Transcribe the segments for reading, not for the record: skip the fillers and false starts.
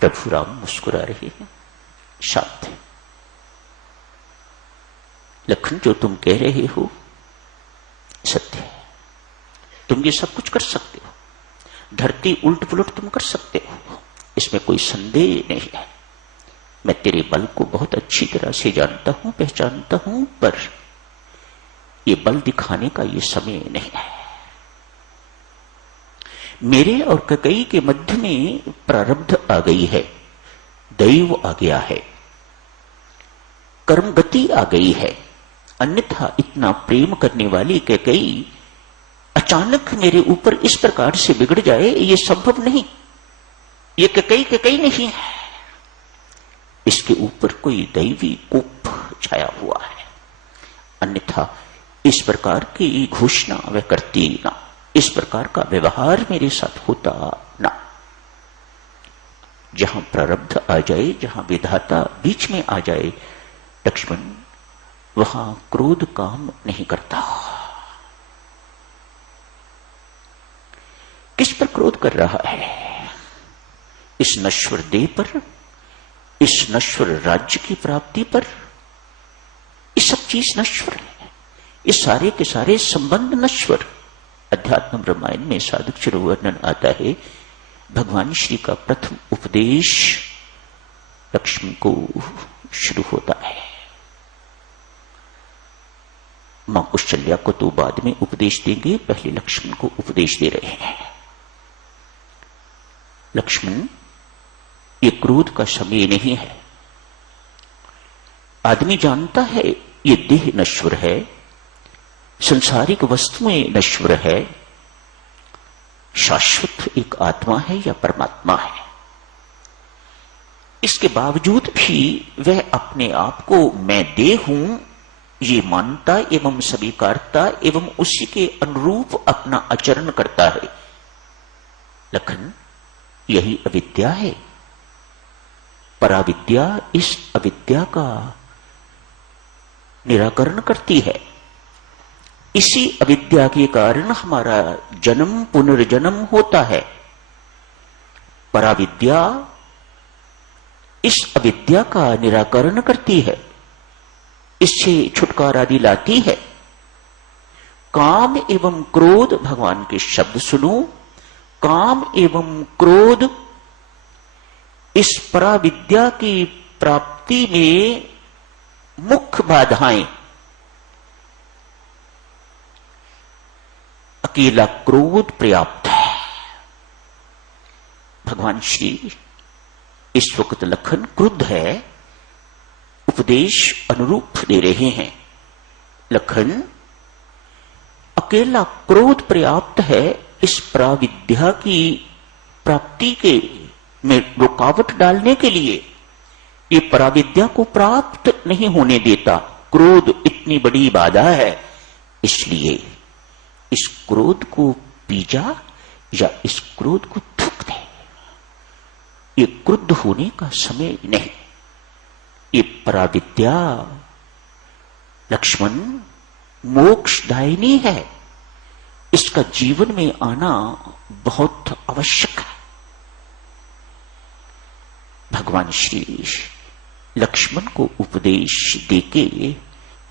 प्रभु राम मुस्कुरा रहे हैं, शांत है। लखन, जो तुम कह रहे हो सत्य है। तुम ये सब कुछ कर सकते हो, धरती उलट पुलट तुम कर सकते हो, इसमें कोई संदेह नहीं है। मैं तेरे बल को बहुत अच्छी तरह से जानता हूं, पहचानता हूं, पर ये बल दिखाने का ये समय नहीं है। मेरे और कैकेयी के मध्य में प्रारब्ध आ गई है, दैव आ गया है, कर्म गति आ गई है। अन्यथा इतना प्रेम करने वाली कैकेयी अचानक मेरे ऊपर इस प्रकार से बिगड़ जाए, ये संभव नहीं। ये कैकेयी नहीं है, इसके ऊपर कोई दैवी कोप छाया हुआ है। अन्यथा इस प्रकार की घोषणा वह करती ना, इस प्रकार का व्यवहार मेरे साथ होता ना। जहां प्रारब्ध आ जाए, जहां विधाता बीच में आ जाए लक्ष्मण, वहां क्रोध काम नहीं करता। किस पर क्रोध कर रहा है? इस नश्वर देह पर, इस नश्वर राज्य की प्राप्ति पर। ये सब चीज नश्वर है, ये सारे के सारे संबंध नश्वर। अध्यात्म रामायण में साधक चिर वर्णन आता है, भगवान श्री का प्रथम उपदेश लक्ष्मण को शुरू होता है। मां कौशल्या को तो बाद में उपदेश देंगे, पहले लक्ष्मण को उपदेश दे रहे हैं। लक्ष्मण, ये क्रोध का समय नहीं है। आदमी जानता है ये देह नश्वर है, संसारिक वस्तुएं नश्वर है, शाश्वत एक आत्मा है या परमात्मा है। इसके बावजूद भी वह अपने आप को मैं देह हूं ये मानता एवं स्वीकारता एवं उसी के अनुरूप अपना आचरण करता है। लखन, यही अविद्या है। पराविद्या इस अविद्या का निराकरण करती है। इसी अविद्या के कारण हमारा जन्म पुनर्जन्म होता है। पराविद्या इस अविद्या का निराकरण करती है, इससे छुटकारा दिलाती है। काम एवं क्रोध, भगवान के शब्द सुनो, काम एवं क्रोध इस पराविद्या की प्राप्ति में मुख्य बाधाएं। अकेला क्रोध पर्याप्त है। भगवान श्री इस वक्त लखन क्रुद्ध है, उपदेश अनुरूप दे रहे हैं। लखन, अकेला क्रोध पर्याप्त है इस पराविद्या की प्राप्ति के में रुकावट डालने के लिए। ये पराविद्या को प्राप्त नहीं होने देता। क्रोध इतनी बड़ी बाधा है, इसलिए इस क्रोध को पी जा या इस क्रोध को थूक दे। ये क्रुद्ध होने का समय नहीं। ये पराविद्या लक्ष्मण मोक्षदायिनी है, इसका जीवन में आना बहुत आवश्यक है। भगवान श्री लक्ष्मण को उपदेश देके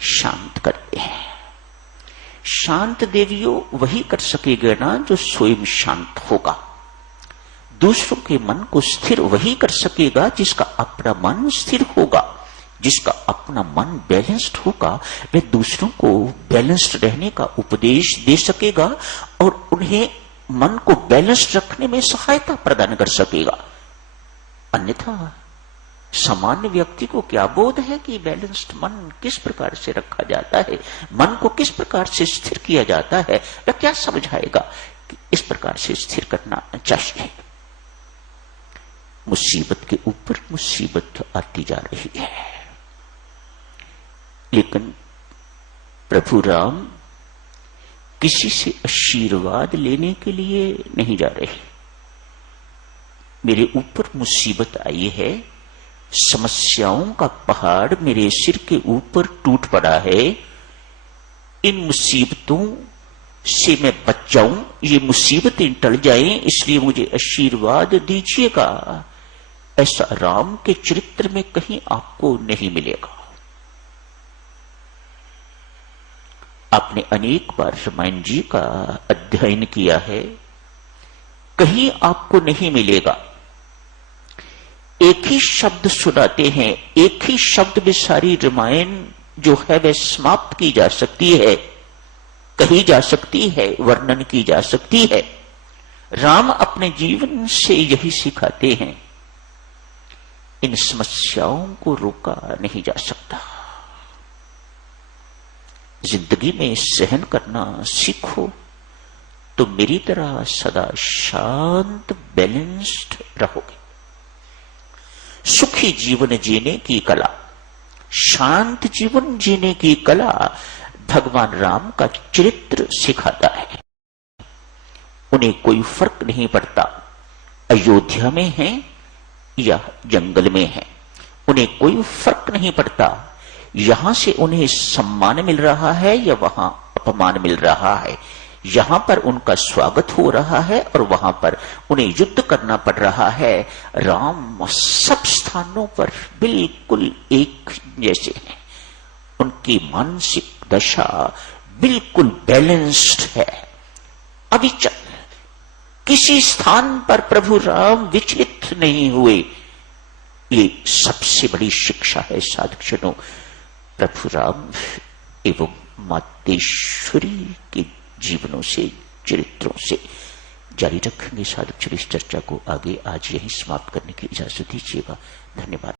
शांत करते हैं। शांत देवियों वही कर सकेगा ना जो स्वयं शांत होगा। दूसरों के मन को स्थिर वही कर सकेगा जिसका अपना मन स्थिर होगा। जिसका अपना मन बैलेंस्ड होगा वह दूसरों को बैलेंस्ड रहने का उपदेश दे सकेगा और उन्हें मन को बैलेंस्ड रखने में सहायता प्रदान कर सकेगा। अन्यथा सामान्य व्यक्ति को क्या बोध है कि बैलेंस्ड मन किस प्रकार से रखा जाता है, मन को किस प्रकार से स्थिर किया जाता है, वह क्या समझाएगा कि इस प्रकार से स्थिर करना चाहिए। मुसीबत के ऊपर मुसीबत आती जा रही है, लेकिन प्रभु राम किसी से आशीर्वाद लेने के लिए नहीं जा रहे। मेरे ऊपर मुसीबत आई है, समस्याओं का पहाड़ मेरे सिर के ऊपर टूट पड़ा है, इन मुसीबतों से मैं बच जाऊं, ये मुसीबतें टल जाएं, इसलिए मुझे आशीर्वाद दीजिएगा। ऐसा राम के चरित्र में कहीं आपको नहीं मिलेगा। आपने अनेक बार रामायण जी का अध्ययन किया है, कहीं आपको नहीं मिलेगा। एक ही शब्द सुनाते हैं, एक ही शब्द में सारी रामायण जो है वह समाप्त की जा सकती है, कही जा सकती है, वर्णन की जा सकती है। राम अपने जीवन से यही सिखाते हैं, इन समस्याओं को रोका नहीं जा सकता। जिंदगी में सहन करना सीखो तो मेरी तरह सदा शांत बैलेंस्ड रहोगे। सुखी जीवन जीने की कला, शांत जीवन जीने की कला भगवान राम का चरित्र सिखाता है। उन्हें कोई फर्क नहीं पड़ता अयोध्या में हैं या जंगल में हैं, उन्हें कोई फर्क नहीं पड़ता यहां से उन्हें सम्मान मिल रहा है या वहां अपमान मिल रहा है, यहां पर उनका स्वागत हो रहा है और वहां पर उन्हें युद्ध करना पड़ रहा है। राम सब स्थानों पर बिल्कुल एक जैसे हैं, उनकी मानसिक दशा बिल्कुल बैलेंस्ड है, अविचल। किसी स्थान पर प्रभु राम विचलित नहीं हुए। ये सबसे बड़ी शिक्षा है साधुजनों। प्रभु राम एवं मातेश्वरी के जीवनों से, चरित्रों से जारी रखेंगे साधुजन। इस चर्चा को आगे आज यही समाप्त करने की इजाजत दीजिएगा। धन्यवाद।